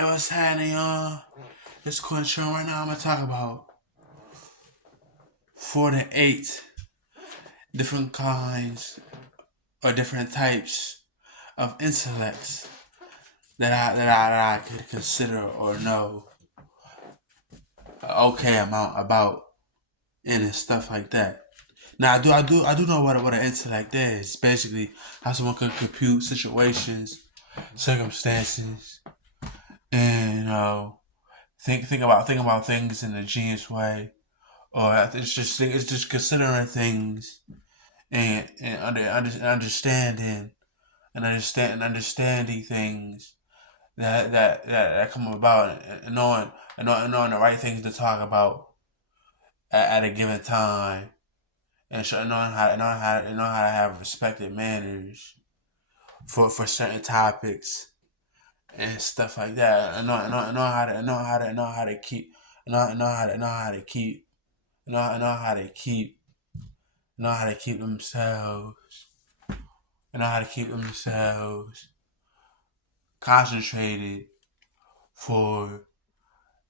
Hey, what's happening, y'all? It's Quinchon. Right now, I'm gonna talk about 4 to 8 different kinds or different types of intellects that I could consider or know an okay amount about and stuff like that. Now, I do know what an intellect is. Basically, how someone can compute situations, circumstances, and think about things in a genius way, or it's just considering things and understanding understanding things that come about, and knowing the right things to talk about at a given time, and knowing how to have respected manners for certain topics and stuff like that. And know how to keep themselves and know how to keep themselves concentrated for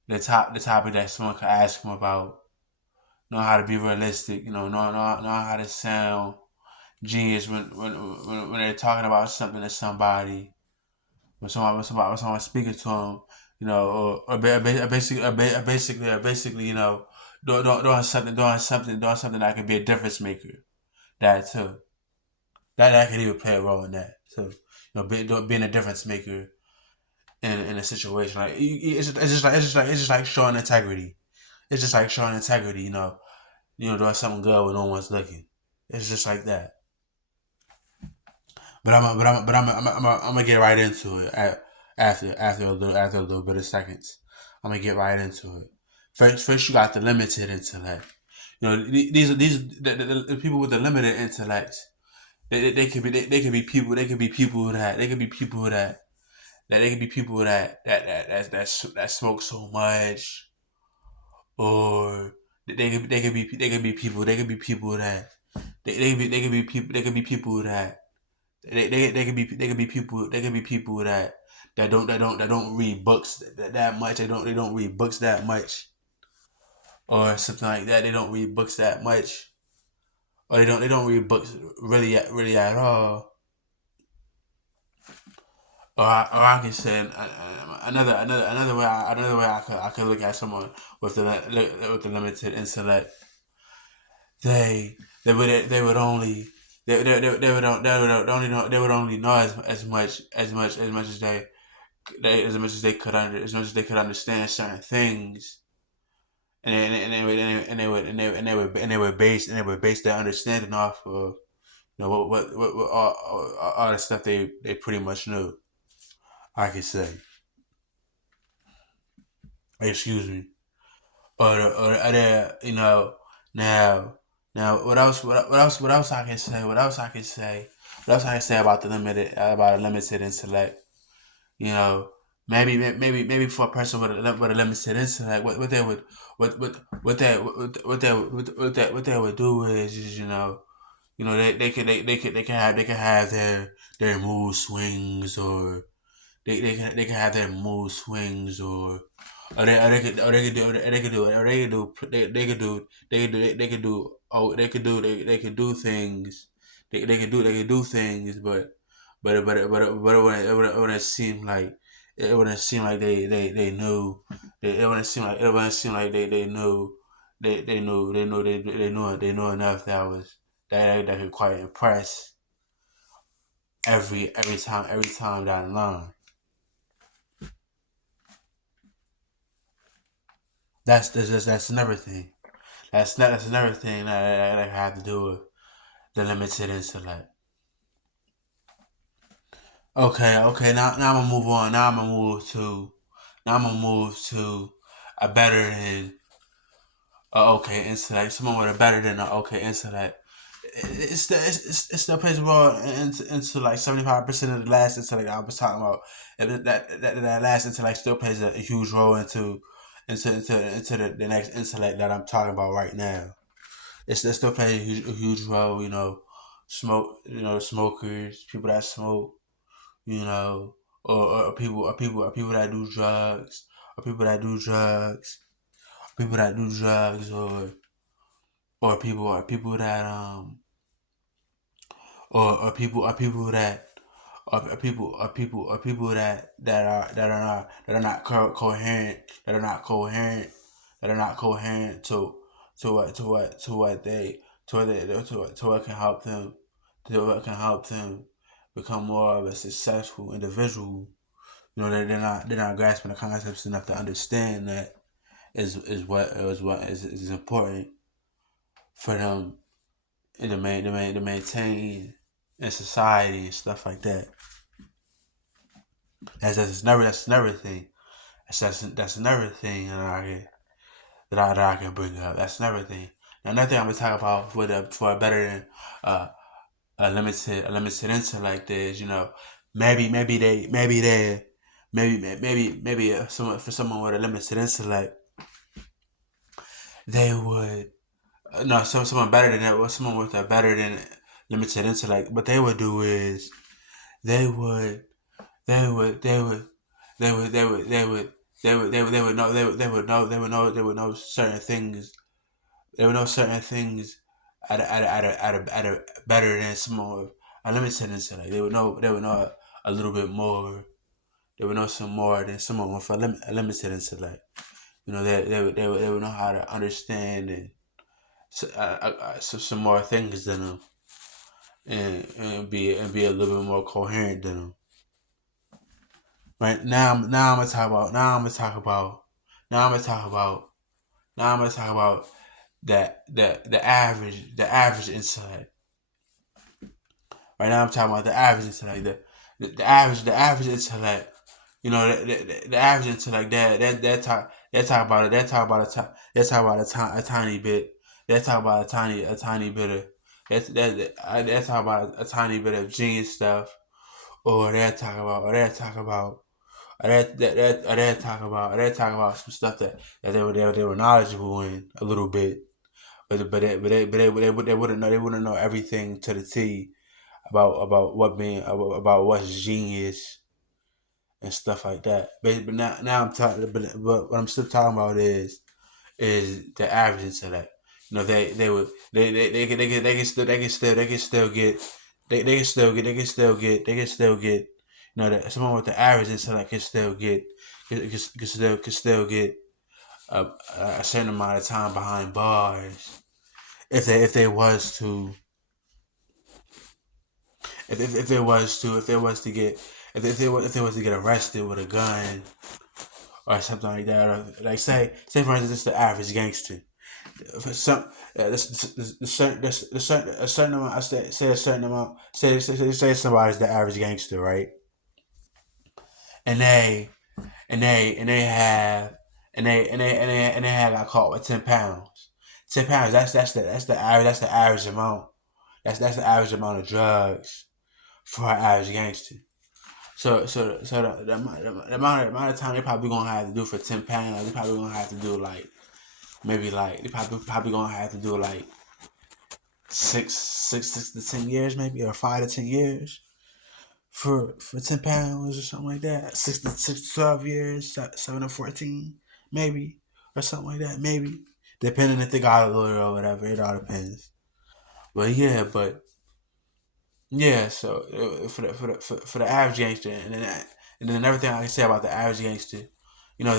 the topic that someone could ask them about. Know how to be realistic. Know how to sound genius when they're talking about something to somebody. When someone speaking to them, or basically, doing something that could be a difference maker. That too. That could even play a role in that. So, being a difference maker in a situation, like it's just like showing integrity. It's just like showing integrity. Doing something good when no one's looking. It's just like that. But I'm gonna get right into it after a little bit of seconds. I'm gonna get right into it. First you got the limited intellect. The people with the limited intellect. They could be they could be people they could be people that they could be people that they could be people that smoke so much, or they could be people that they could be people that they could be people that don't read books that much. They don't read books that much, or something like that. They don't read books that much, or they don't read books really at all. Or I can say another way I could look at someone with the limited intellect. They would only know as much as they could understand certain things, and they would base their understanding off of what all the stuff they pretty much knew. I could say, excuse me, or now what else I can say, what else I can say about a limited intellect. You know, maybe for a person with a limited intellect, what they would what they would do is they could have their mood swings, or they can have their mood swings, or they could do things. They could do things, but it wouldn't seem like they knew. It wouldn't seem like they knew. They knew enough that could quite impress every time down the line. That's another thing. That's another thing that have to do with the limited intellect. Okay. Now I'm gonna move on. Now I'm gonna move to a better than a okay intellect. Someone with a better than a okay intellect. It still plays a role into like 75% of the last intellect I was talking about. And that last intellect still plays a huge role into the next intellect that I'm talking about right now. It still plays a huge role. Smokers, people that smoke. You know, or people that do drugs, or people that do drugs, people that do drugs, or people that or people that or people that are not coherent, that are not coherent to what can help them, become more of a successful individual. They're not grasping the concepts enough to understand that is important for them and to maintain in society and stuff like that. That's another thing. That's another thing that I can bring up. That's another thing. Now, another thing I'm gonna talk about for a better than uh, a limited intellect is, maybe for someone with a limited intellect, they would no someone better than that, or someone with a better than limited intellect. What they would do is they would they would they would they would they would they would they would know they would know certain things. They would know certain things at a better than someone with a limited intellect. They would know a little bit more. They would know some more than someone with a limited intellect. They would know how to understand and some more things than them, and be a little bit more coherent than them. Right now, I'm gonna talk about. Now I'm gonna talk about. Now I'm gonna talk about that the average intellect. Right now, I'm talking about the average intellect. The average intellect. The average intellect. That talk about it. That talk about a tiny bit. That talk about a tiny bit of that talk about a tiny bit of genius stuff, or they talk about some stuff that they were knowledgeable in a little bit, but they wouldn't know everything to the T about what's genius and stuff like that. But now I'm talking, but what I'm still talking about is the average intellect. They would they can still get that someone with the average intellect can still get a, a certain amount of time behind bars if they was to if they was to get arrested with a gun or something like that, or like say for instance the average gangster. For some, a certain amount. I say a certain amount. Say somebody's the average gangster, right? And they have and they had got caught with 10 pounds. 10 pounds. That's the average amount. That's the average amount of drugs for an average gangster. So the amount of time they probably gonna have to do for 10 pounds, they probably gonna have to do like maybe like they probably gonna have to do like six to 10 years, maybe, or 5 to 10 years for 10 pounds or something like that. Six to 12 years, 7 to 14, maybe, or something like that, maybe. Depending if they got a lawyer or whatever, it all depends. But yeah. So for the average gangster, and then another thing I can say about the average gangster, they would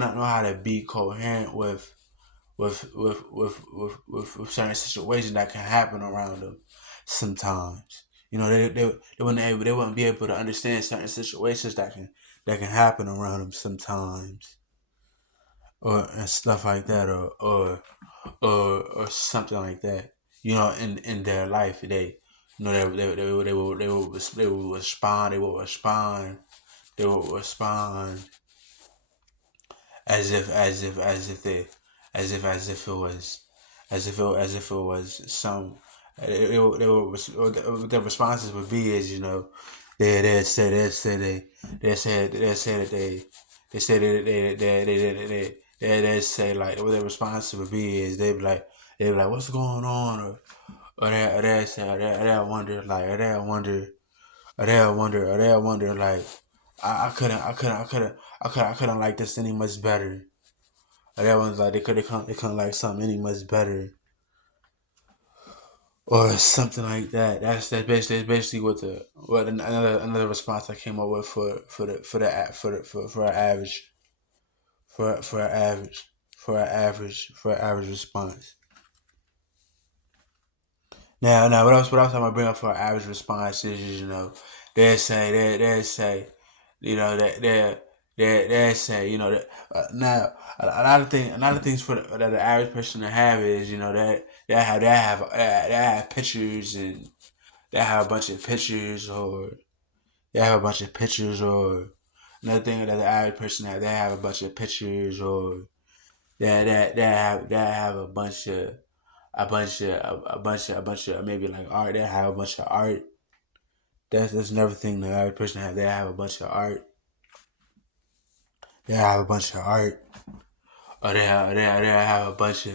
not know how to be coherent with certain situations that can happen around them sometimes. They wouldn't be able to understand certain situations that can happen around them sometimes, or and stuff like that, or something like that. In their life, they will respond. They will respond as if it was some. What their responses would be is, they say that they say, like, what their response would be is they'd be like, what's going on, they say, or they wonder, like, or they wonder, or they wonder, or they wonder, like, I couldn't like this any much better. Or that one's like they couldn't like something any much better, or something like that. That's basically what another response I came up with for an average for an average for an average response. Now, what else I'm gonna bring up for an average response is, they say, they say, that, now a lot of things that the average person to have is, that they have pictures, and they have a bunch of pictures, or they have a bunch of pictures, or another thing that the average person have, they have a bunch of pictures, or they have a bunch of maybe like art. They have a bunch of art. That's another thing the average person have. They have a bunch of art. They have a bunch of art, or they have a bunch of,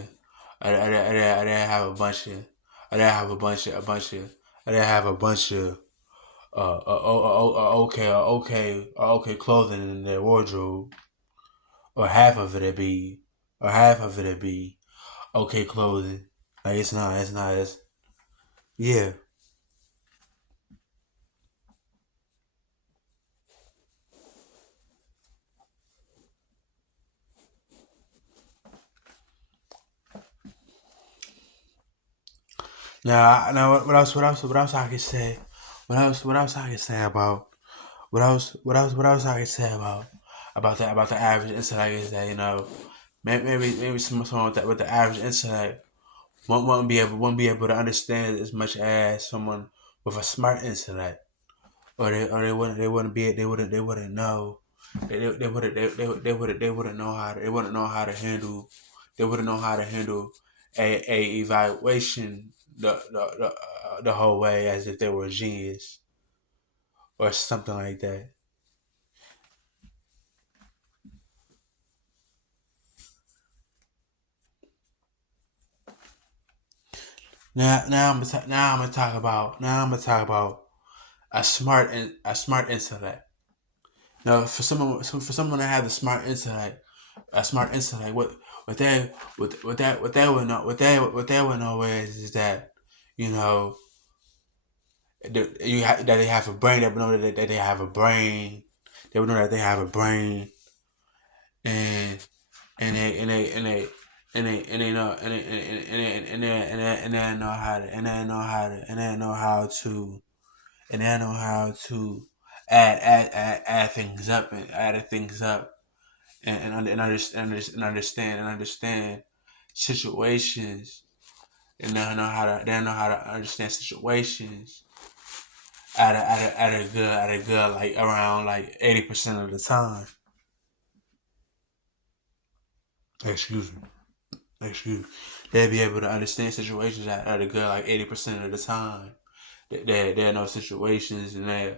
or they have a bunch of, or they have a bunch of, or they have a bunch of okay clothing in their wardrobe, or half of it be, or half of it be okay clothing. Like it's not, yeah. Now, what else I can say? What else I can say about, what else I can say about the average intellect is that, maybe someone with the average intellect won't be able to understand as much as someone with a smart intellect, or they wouldn't know, they wouldn't know how to handle, they wouldn't know how to handle a evaluation the whole way as if they were a genius or something like that. Now I'm gonna talk about a smart intellect. Now, for someone to have a smart intellect, what they would know, what they would know is that, you know that they have a brain. They would know that they have a brain. They would know that they have a brain, and and they know and they know how to and they know how to and they know how to and they know how to add things up, and add things up, and understand situations, and they know how to understand situations at a good, like, around like 80% of the time. Excuse me. Excuse me. They'll be able to understand situations at a good, like, 80% of the time. There are no situations, and they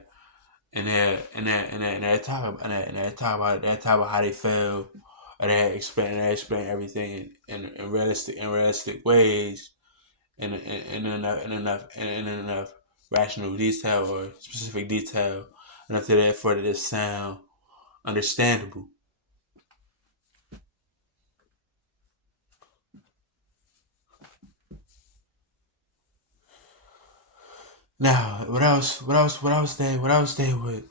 talk about how they feel, and they explain everything in realistic ways, in enough rational detail, or specific detail, enough for it to sound understandable. Now, what else they would, what else they would, what else they would,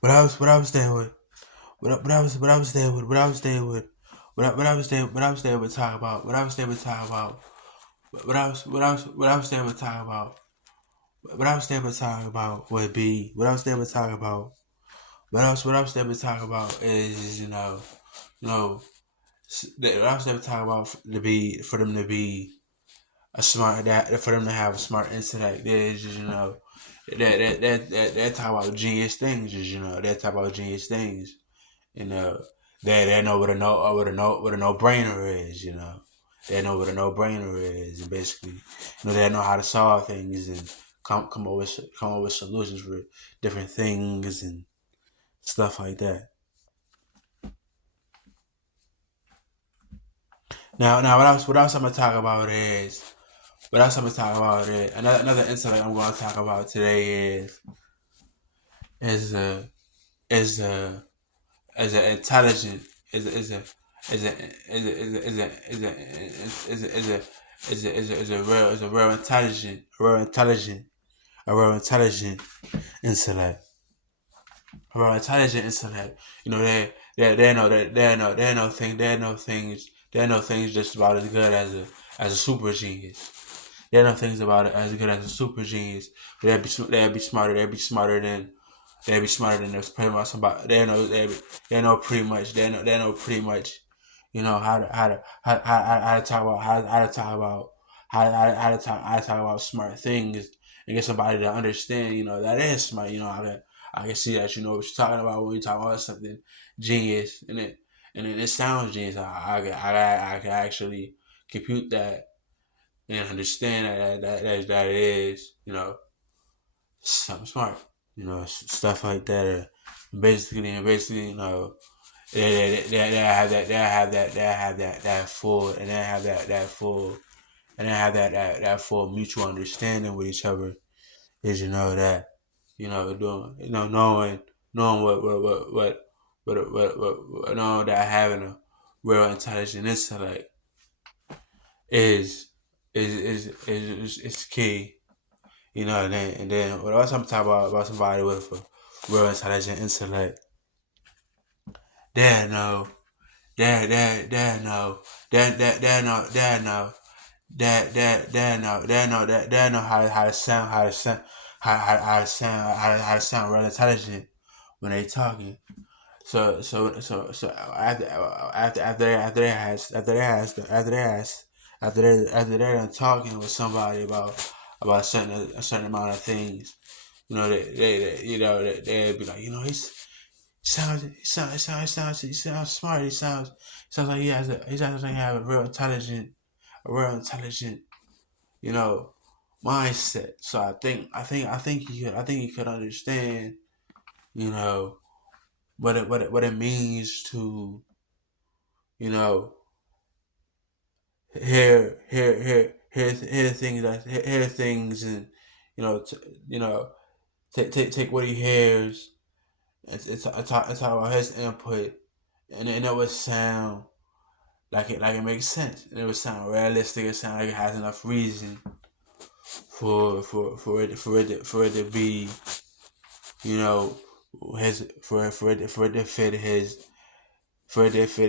what else they would, what else they would talk about, what else they would talk about, what else they would talk about, what else they would talk about would be, what else they would talk about, what else they would talk about is, you know, what else they would talk about, for them to be a smart, that for them to have a smart intellect. There's just, that talk about genius things. Just, they talk about genius things. You know, they know what a no brainer is. They know what a no brainer is, and basically, they know how to solve things, and come up with solutions for different things and stuff like that. Now, what else? What else I'm gonna talk about is, But that's what I'm talking about. It. Another intellect I'm going to talk about today is a is a is a intelligent is a is a is a is a is a is a is a is a real intelligent intellect. Bro, intelligent intellect. You know, they know that they know things just about as good as a super genius. They know things about it as good as a super genius. But they'd be smarter. They'd be smarter than this pretty much somebody. They know pretty much. They know pretty much. You know how to talk about how to talk about how to talk about smart things and get somebody to understand. You know that is smart. You know I can see that you know what you're talking about when you talk about something genius and it sounds genius. I can actually compute that and understand that it is you know something smart. You know stuff like that. Basically, you know, they have that full, and they have that full, and they have that full mutual understanding with each other. Is you know that you know doing you know knowing what knowing that having a real intelligent intellect is is key. You know, and then what else I'm talking about somebody with a real intelligent intellect. They know, they know, they know, they know, they know how to sound real intelligent when they talking. So after they're done talking with somebody about a certain amount of things, you know you know they'd be like you know he sounds smart. Sounds like he sounds like he have a real intelligent you know mindset. So I think he could understand you know what it means to you know hear things hear things and you know you know take what he hears it's all about his input and it would sound like it makes sense and it would sound realistic. It sound like it has enough reason for it to be you know his for it to fit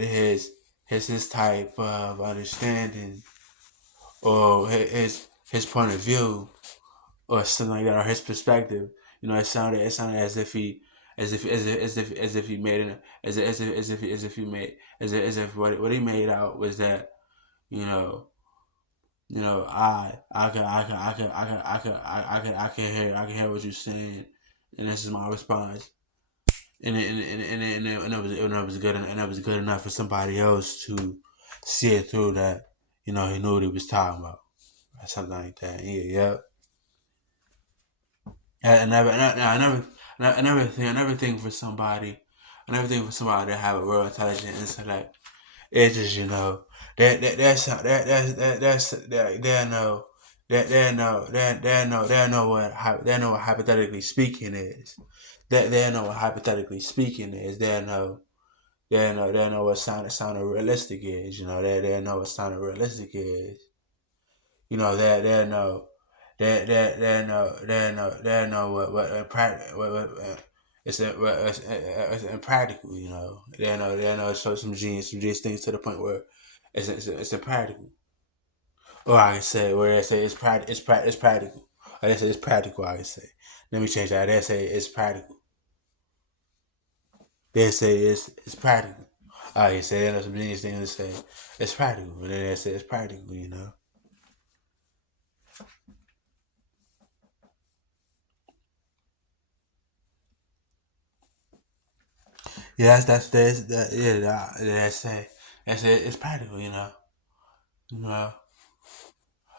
his type of understanding or his point of view or something like that or his perspective. You know, it sounded as if he as if he made it as if he made as if what he made out was that you know I can hear what you're saying and this is my response and it was good and it was good enough for somebody else to see it through that you know he knew what he was talking about or something like that. Yeah, yeah. And another thing for somebody, another thing for somebody to have a real intelligent intellect is just you know they know they know what hypothetically speaking is. They know what hypothetically speaking is. They know what sounding realistic is. You know they know what sounding realistic is. You know they know they know what practice it's impractical. You know they know show some genius things to the point where it's impractical. Or I can say where they say it's practical. Or they say it's practical. I can say. Let me change that. They say it's practical. They say it's practical. I can say they know some genius things to say it's practical, and then they say it's practical. You know. Yeah, that's it. It's practical, you know.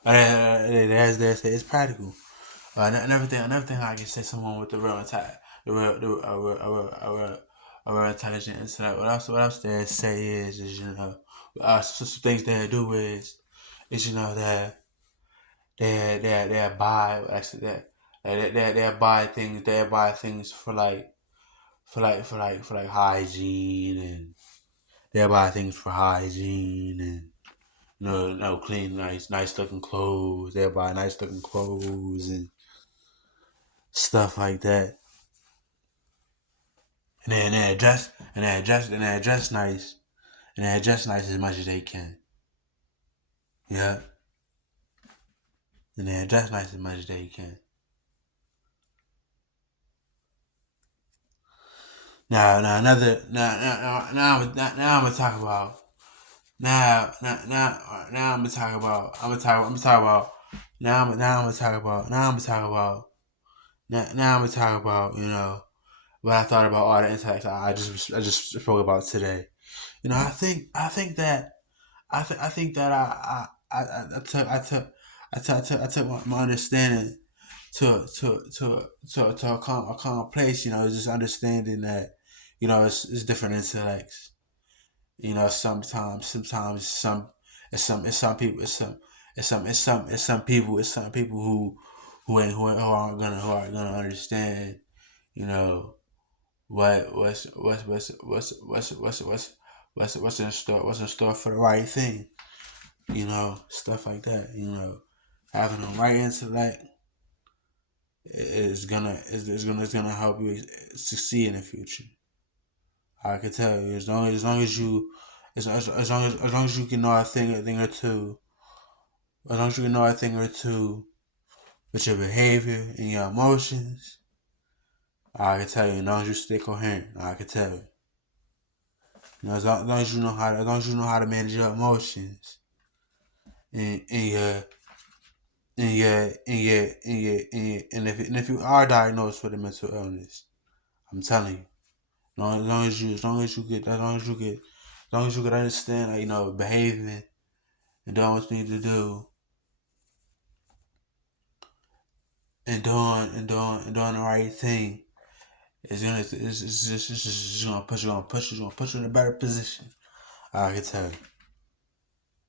That's it's practical. Another thing I can say someone with the real intelligent, a real intelligent intellect. What else they say is you know, some things they do is you know they buy actually they buy things for like hygiene, and they buy things for hygiene, and no clean, nice looking clothes. They buy nice looking clothes and stuff like that. And they dress nice, and they dress nice as much as they can. Yeah, and they dress nice as much as they can. Now another now I'm gonna talk about now I'm gonna talk about I'm gonna talk about now I'm gonna talk about now I'm gonna talk about now I'm gonna talk about what I thought about all the intellects I just spoke about today. I think that I took my understanding to a calm place. Just understanding that it's different intellects. Sometimes it's some people who aren't gonna understand. You know what's in store, for the right thing. Stuff like that. Having the right intellect is gonna help you succeed in the future. I can tell you, as long as you as long as you can know a thing or two, as long as you can know a thing or two with your behavior and your emotions, I can tell you, as long as you stay coherent, I can tell you. As long as you know how to, as long as you know how to manage your emotions and your and if you are diagnosed with a mental illness, I'm telling you, as long as you get understand, like, behaving and doing what you need to do, and doing the right thing, it's just gonna put you in a better position. I can tell you.